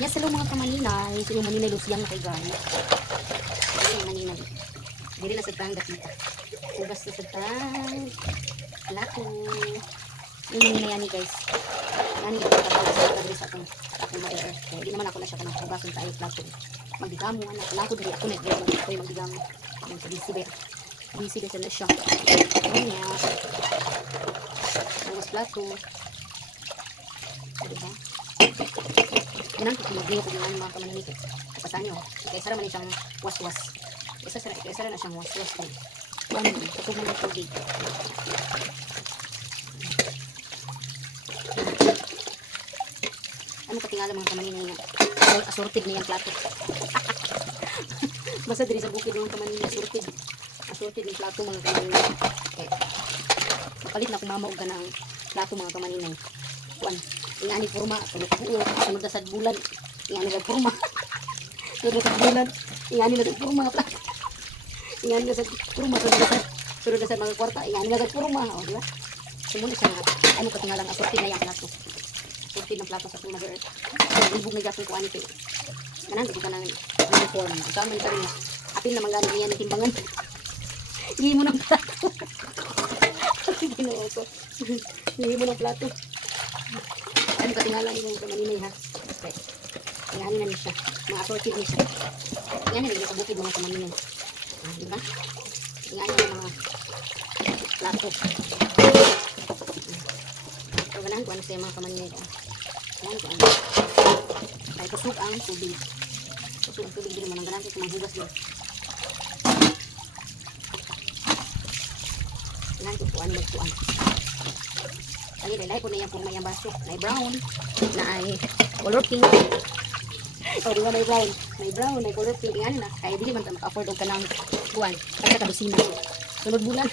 Yes, hello mga kamaninay. Sino maninay Luciang kay guys. Hindi na maninay. Dili na sa tang gatita. Ubas na sa tang. Lako. Yung maninay yan guys. Yan yung pagkakala sa kadri sa akong mother earth. Hindi naman ako na siya kanang hugasan sa ayot plato. Magdigamo anak. Lako dili ako nag-gamo. Ako yung magdigamo. Yung sa BCB. BCB sa na siya. Ayan niya. Hugas plato. Diba? Yan ang mag-iyo ko din mga kamaninay. Kapasan nyo. Ikaisa naman siyang was-was. Ikaisa na siyang was-was. Ano, katubang ng tubig. Ano katingala mga kamaninay nga? Assorted na yung plato. Basta diri sa bukid ng kamaninay, assorted. Assorted yung plato mga kamaninay. Okay. Makalit na kung mamaog ka ng plato mga kamaninay. Kuan. Ingani forma, sunod buo, sunod na sa bulan. Ingani na forma. Sunod na sa bulan. Ingani na sa forma. Ingani na sa forma. Sunod na sa mga kwarta. Ingani na sa forma. O, di ba? Sumunod siya nga. Ano katingalang assorted na yung plato. Assorted ng plato sa ating mother earth. Ibog na gasong kuhan ito. Ganang, ito ka ng uniform. Ikaw man ka rin. Apil na manggaling niya ng timbangan. Hindi mo ng plato. Ginoo ko. Hindi mo ng plato. Ano katingala niyo mga kamaninay ha? Okay. Ingani na niya siya. Mga assorted niya siya. Ingani na niya sa bukid mga kamaninay. Diba? Ingani na mga plato. So, ganahan ko ano sa'yo mga kamaninay. Ganahan ko ano. Ay, kusog ang tubig. Kusog ang tubig din naman. Ang ganahan ko kumanghugas din. Ganahan ko kuan magkuan. Ay, lahi po na yan kung may baso. May brown, na ay color pink. O, di ba may brown? May brown, may color pink. Yan na. Kaya di man maka-afford o ka ng buwan. Kaya kadusina. Sunod bulan.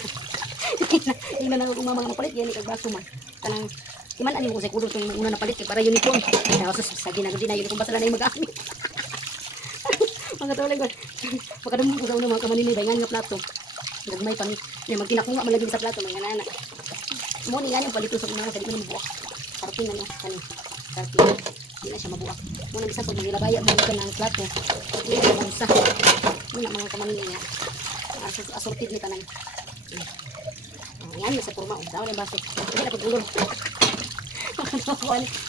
Hindi na lang umamang palit. Yan, ikagbaso man. Kanang, iman anin ko sa kulor itong una na palit. Para uniform. Kaya sa ginagod na uniform. Basta na yung mag-aamit. Mga tawag ko. Makadamog ko sa una mga kamaninay. Bayangan nga plato. Nagmay pa ni. Magkinakunga malagin sa plato. Mga nana. Mo ni yan yung palito sa mga sa di ko na mabuak. Karpin na no, kani. Karpin. Di na siya mabuak. Mo na bisan pag nilabaya mo ka ng plato. Di na bansa. Mo na mga kamaninay nga. Assorted ni tanan. Yan yung sa porma. Tawag ng baso. Hindi na pagulong.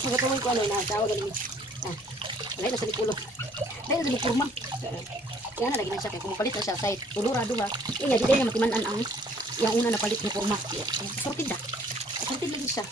Magkatawag ko ano na. Tawag galing. Lahat na sa lipulong. Lahat na sa lipurma. Yan na lagi na siya. Kaya kung mapalit na siya sa tulurado ha. Nga di na matimanan ang yung una na palit ni porma. Assorted na. Assorted lagi siya.